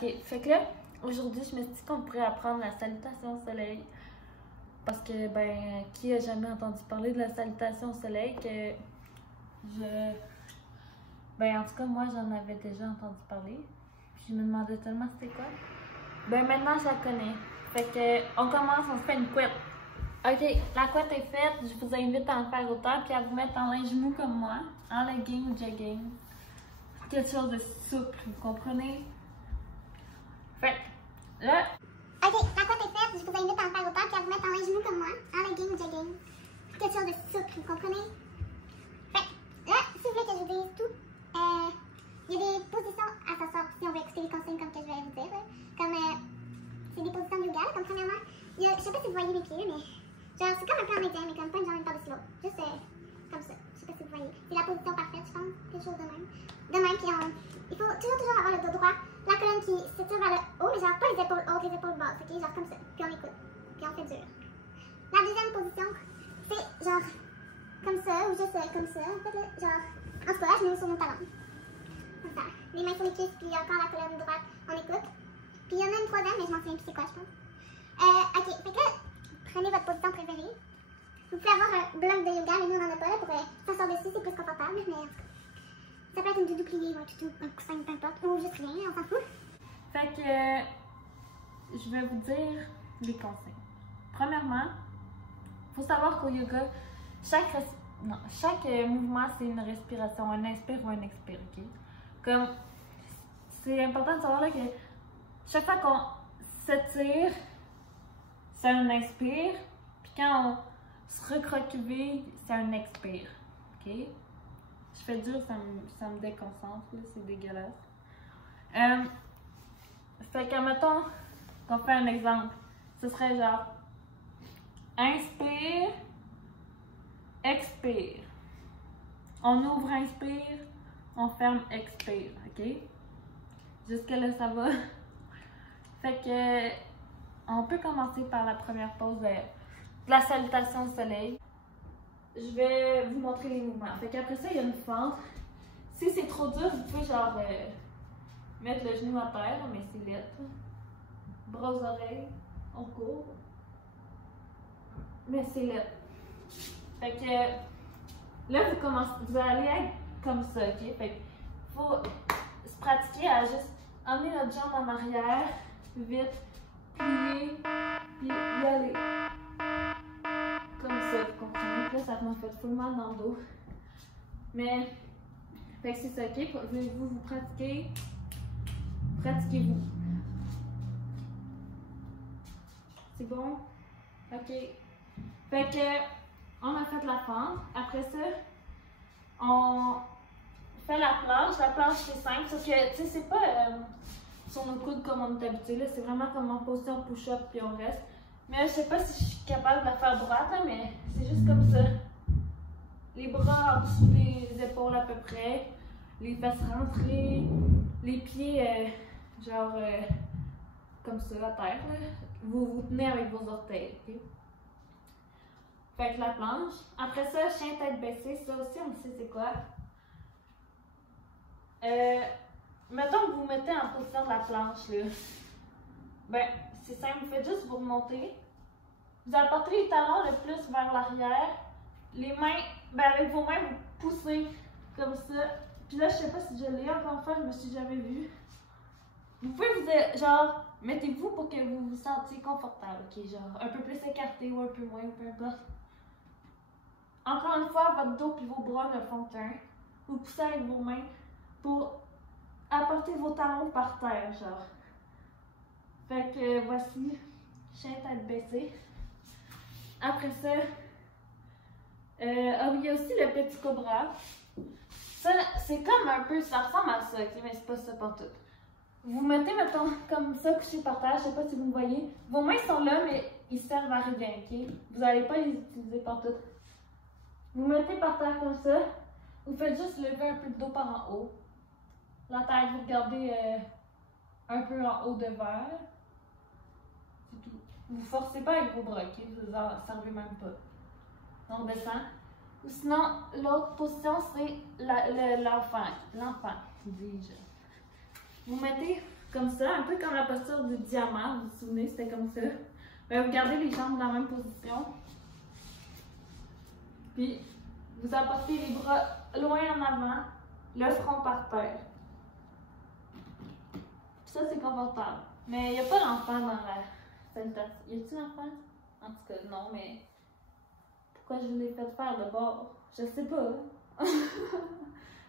Ok, fait que là, aujourd'hui, je me suis dit qu'on pourrait apprendre la salutation au soleil. Parce que, ben, qui a jamais entendu parler de la salutation au soleil que je... Ben, en tout cas, moi, j'en avais déjà entendu parler. Puis je me demandais tellement c'était quoi. Ben, maintenant, je la connais. Fait que, on commence, on se fait une couette. Ok, la couette est faite. Je vous invite à en faire autant, puis à vous mettre en linge mou comme moi, en legging ou jogging. Quelque chose de souple, vous comprenez? Fait que, là... Ok, la couette est faite. Je vous invite à en faire autant, puis à vous mettre en linge mou comme moi, en legging ou jogging. Quelque chose de souple, vous comprenez? Fait que, là, si vous voulez que je vous dise tout, il y a des positions à s'asseoir si on veut écouter les consignes comme que je vais vous dire. Là. Comme, c'est des positions de yoga. Comme premièrement, il y a, je sais pas si vous voyez mes pieds, mais genre, c'est comme un peu en médian, mais comme pas une jambe par-dessus l'autre. Juste comme ça. Je sais pas si vous voyez. C'est la position parfaite, je pense. Quelque chose de même. De même, puis il faut toujours avoir le dos droit. La colonne qui s'étire vers le haut, mais genre pas les épaules hautes, les épaules basses, ok? Genre comme ça. Puis on écoute. Puis on fait dur. La deuxième position, c'est genre comme ça, ou juste comme ça. En fait, là, genre, en tout cas, là, je me mets sur mon talon. Comme ça. Les mains sur les cuisses, puis encore la colonne droite, on écoute. Puis il y en a une troisième, mais je m'en souviens plus c'est quoi, je pense. Ok, fait que là, prenez votre position préférée. Vous pouvez avoir un bloc de yoga, mais nous on en a pas là pour s'asseoir dessus, c'est plus confortable, mais en tout cas. Ça peut être une doudou pliée ou un toutou, un coussin, peu importe, ou juste rien, on s'en fout. Fait que, je vais vous dire les consignes. Premièrement, il faut savoir qu'au yoga, chaque mouvement, c'est une respiration, un inspire ou un expire, ok? Comme, c'est important de savoir là, que chaque fois qu'on s'étire, c'est un inspire, puis quand on se recroqueville, c'est un expire, ok? Je fais dur, ça me déconcentre, c'est dégueulasse. Fait que, mettons qu'on fait un exemple. Ce serait genre inspire, expire. On ouvre, inspire, on ferme, expire, ok? Jusque-là, ça va. Fait que, on peut commencer par la première pause de la salutation au soleil. Je vais vous montrer les mouvements. Fait qu'après ça, il y a une fente. Si c'est trop dur, vous pouvez genre mettre le genou à terre, mais c'est lettre. Bras aux oreilles, on court. Mais c'est lettre. Fait que là, vous allez être comme ça, ok? Fait que faut se pratiquer à juste emmener notre jambe en arrière, vite, plier, puis y aller. Comme ça, vous comprenez? Là, ça m'a fait full mal dans le dos. Mais, fait que c'est ça, ok? Voulez-vous vous pratiquer? Pratiquez-vous. C'est bon? Ok. Fait que, on a fait la fente. Après ça, on fait la planche. La planche, c'est simple, sauf que, tu sais, c'est pas sur nos coudes comme on est habitué. Là, c'est vraiment comme en position push-up, puis on reste. Mais je sais pas si je suis capable de la faire droite, là, mais c'est juste comme ça. Les bras en dessous des épaules à peu près. Les fesses rentrées. Les pieds, comme ça, à terre. Là. Vous vous tenez avec vos orteils, ok? Fait que la planche. Après ça, chien tête baissée. Ça aussi, on sait c'est quoi. Mettons que vous vous mettez en position de la planche, là. Ben, c'est simple. Vous faites juste vous remonter. Vous apportez les talons le plus vers l'arrière. Les mains, ben avec vos mains, vous poussez comme ça. Puis là, je sais pas si je l'ai encore une fois, je me suis jamais vue. Vous pouvez vous, genre, mettez-vous pour que vous vous sentiez confortable, ok? Genre, un peu plus écarté ou un peu moins, peu importe. Encore une fois, votre dos et vos bras ne font qu'un. Vous poussez avec vos mains pour apporter vos talons par terre, genre. Fait que voici, chien tête baissée. Après ça, il y a aussi le petit cobra. Ça, c'est comme un peu, ça ressemble à ça, ok? Mais c'est pas ça partout. Vous mettez, mettons, comme ça, couché par terre, je sais pas si vous me voyez. Vos mains sont là, mais ils servent à rien, ok? Vous n'allez pas les utiliser partout. Vous mettez par terre comme ça. Vous faites juste lever un peu de dos par en haut. La tête, vous regardez un peu en haut de verre. C'est tout. Vous forcez pas avec vos bras, ok? Vous en servez même pas. On redescend. Ou sinon, l'autre position, c'est l'enfant. L'enfant, dis-je. Vous mettez comme ça, un peu comme la posture du diamant, vous vous souvenez, c'était comme ça. Ben, vous gardez les jambes dans la même position. Puis, vous apportez les bras loin en avant, le front par terre. Puis ça, c'est confortable. Mais il n'y a pas d'enfant dans la salutation. Y a-t-il un enfant? En tout cas, non, mais pourquoi je vous l'ai fait faire de bord? Je sais pas.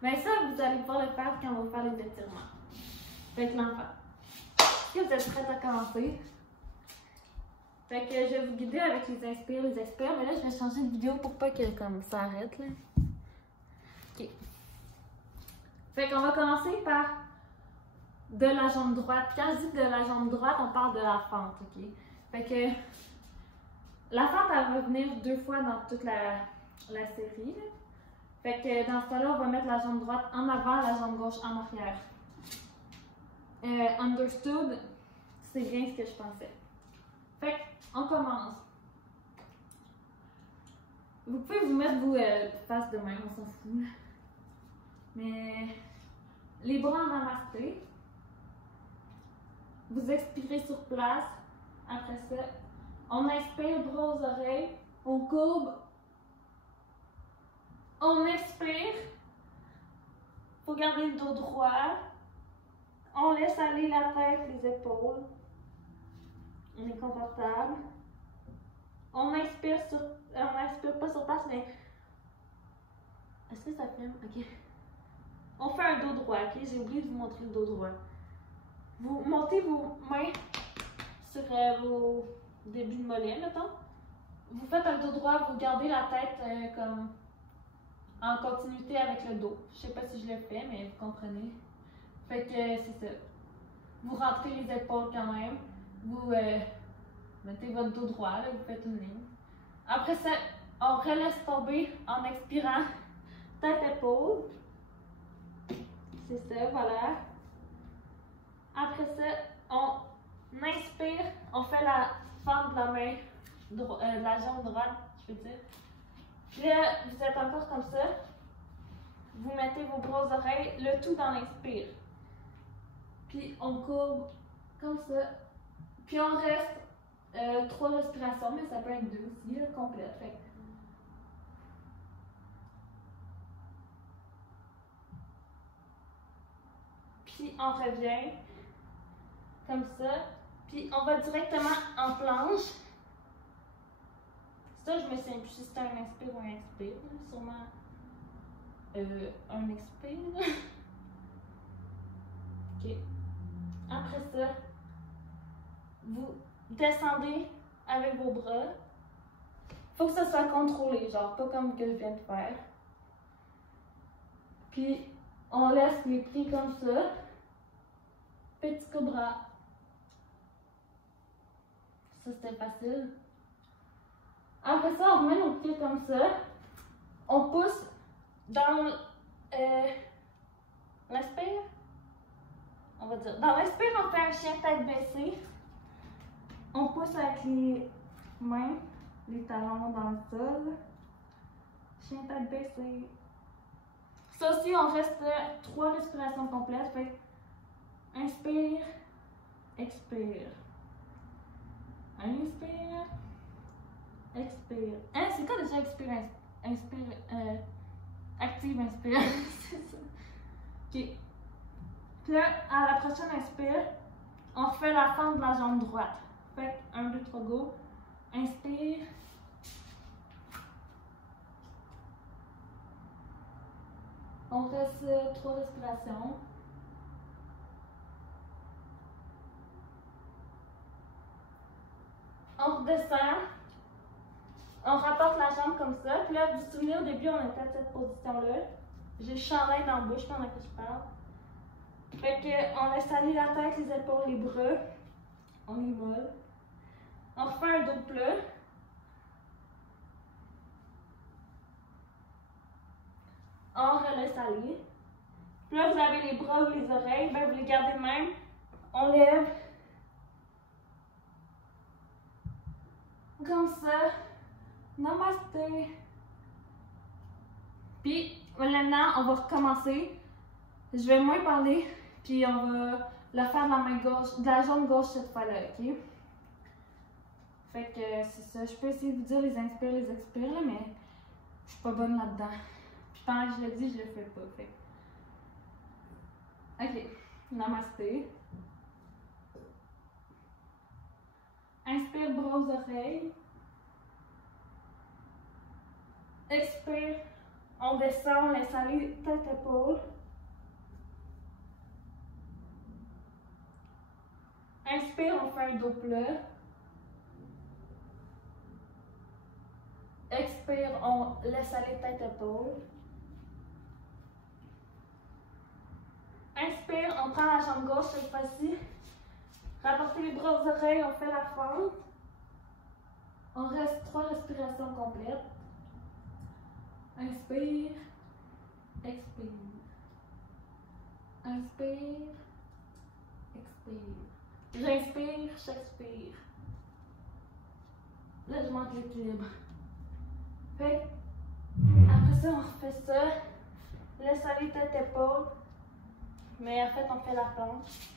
Mais ça, vous allez pouvoir le faire quand on va faire les étirements. Avec l'enfant. Est-ce que vous êtes prêts à commencer? Fait que je vais vous guider avec les inspires, les expires. Mais là, je vais changer de vidéo pour pas que comme ça arrête, là. OK. Fait qu'on va commencer par de la jambe droite. Puis quand je dis de la jambe droite, on parle de la fente, OK? Fait que la fente, elle va venir 2 fois dans toute la série, là. Fait que dans ce cas-là, on va mettre la jambe droite en avant, la jambe gauche en arrière. Understood, c'est bien ce que je pensais. Fait qu'on commence. Vous pouvez vous mettre vous face de même, on s'en fout. Mais les bras en namasté. Vous expirez sur place. Après ça, on inspire, bras aux oreilles. On courbe. On expire. Faut garder le dos droit. On laisse aller la tête, les épaules. On est confortable. On inspire pas sur place, mais est-ce que ça filme? Ok. On fait un dos droit, ok? J'ai oublié de vous montrer le dos droit. Vous montez vos mains sur vos débuts de mollet, mettons. Vous faites un dos droit, vous gardez la tête comme en continuité avec le dos. Je sais pas si je le fais, mais vous comprenez. Fait que c'est ça. Vous rentrez les épaules quand même. Vous mettez votre dos droit, là, vous faites une ligne. Après ça, on relaisse tomber en expirant tête-épaule. C'est ça, voilà. Après ça, on inspire, on fait la fente de la main, de la jambe droite, je veux dire. Puis là, vous êtes encore comme ça. Vous mettez vos bras aux oreilles, le tout dans l'inspire. Puis on courbe comme ça. Puis on reste 3 respirations, mais ça peut être 2 aussi, là, complète. Fait. Puis on revient comme ça. Puis on va directement en planche. Ça, je me souviens plus si c'était un inspire ou un expire. Sûrement un expire. OK. Après ça, vous descendez avec vos bras. Faut que ça soit contrôlé, genre pas comme que je viens de faire. Puis on laisse les pieds comme ça. Petit cobra. Ça c'était facile. Après ça, on remet nos pieds comme ça. On pousse dans l'inspire. On va dire. Dans l'inspire, on fait un chien tête baissée. On pousse avec les mains, les talons dans le sol. Chien tête baissée. Ça aussi, on reste 3 respirations complètes. Fait inspire, expire. Inspire, expire. Hein, c'est quoi déjà expire, inspire, active, inspire. C'est ça. Ok. Puis là, à la prochaine inspire, on refait la fente de la jambe droite. Fait 1, 2, 3, go. Inspire. On reste 3 respirations. On redescend. On rapporte la jambe comme ça. Puis là, vous vous souvenez, au début, on était à cette position-là. J'ai le chandail dans la bouche pendant que je parle. Fait qu'on laisse aller la tête, les épaules, les bras. On les molle. On refait un dos plat. On relaisse aller. Puis là, vous avez les bras ou les oreilles. Ben, vous les gardez de même. On lève. Comme ça. Namasté. Puis maintenant, on va recommencer. Je vais moins parler. Puis on va le faire de la main gauche, de la jambe gauche cette fois-là, ok? Fait que c'est ça. Je peux essayer de vous dire les inspires, les expires, là, mais je suis pas bonne là-dedans. Puis pendant que je le dis, je le fais pas. Fait que... Ok. Namasté. Inspire, bras aux oreilles. Expire, on descend, on laisse aller tête, épaule. Inspire, on fait un dos plat. Expire, on laisse aller tête, épaule. Inspire, on prend la jambe gauche cette fois-ci. Rapportez les bras aux oreilles, on fait la fente. On reste 3 respirations complètes. Inspire, expire. Inspire, expire. J'inspire, j'expire. Là, je manque l'équilibre. Fait après ça, on refait ça. Laisse aller tête, épaule. Mais en fait, on fait la planche.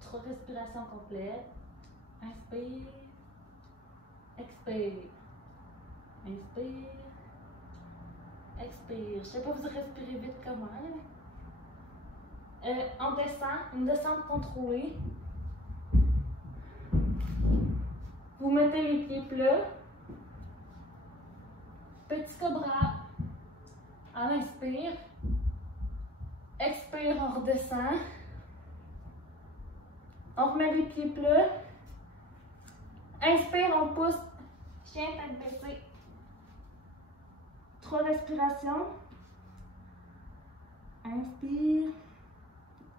3 respirations complètes. Inspire, expire. Inspire, expire. Je sais pas vous respirez vite comment. On descend, une descente contrôlée. Vous mettez les pieds plats. Petit cobra. On inspire. Expire, on redescend. On remet les pieds plats. Inspire, on pousse. Chien tête baissée. 3 respirations. Inspire.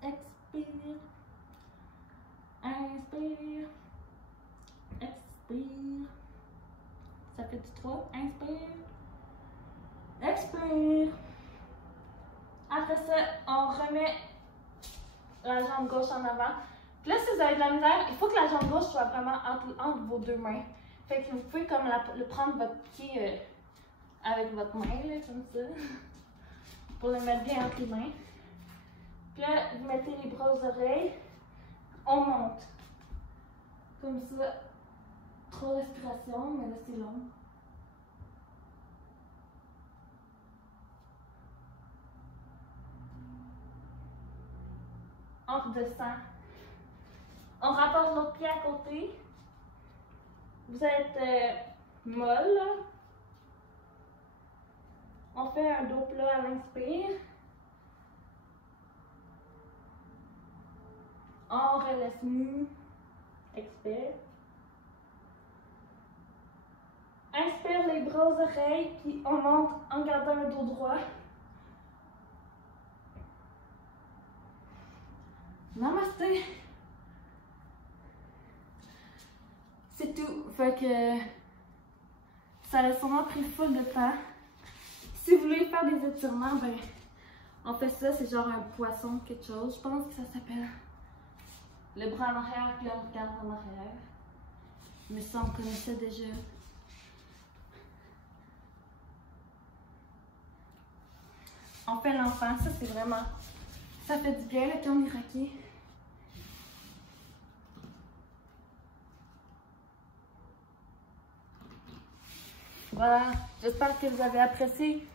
Expire. Inspire. Expire. Ça fait du 3. Inspire. Expire. Après ça, on remet la jambe gauche en avant. Puis là, si vous avez de la misère, il faut que la jambe gauche soit vraiment entre vos 2 mains. Fait que vous pouvez comme prendre votre pied avec votre main, là, comme ça. Pour le mettre bien entre les mains. Puis là, vous mettez les bras aux oreilles. On monte. Comme ça. 3 respirations, mais là, c'est long. On redescend. On rapporte l'autre pied à côté. Vous êtes molle. Là. On fait un dos plat à l'inspire. On relaisse mou. Expire. Inspire les bras aux oreilles, puis on monte en gardant un dos droit. Namasté. C'est tout. Fait que ça a sûrement pris full de temps. Si vous voulez faire des étirements, ben on fait ça. C'est genre un poisson, quelque chose. Je pense que ça s'appelle le bras en arrière, puis le regarde en arrière. Mais ça, on connaissait déjà. On fait l'enfant. Ça, c'est vraiment... Ça fait du bien, le cœur miraculeux. Voilà, j'espère que vous avez apprécié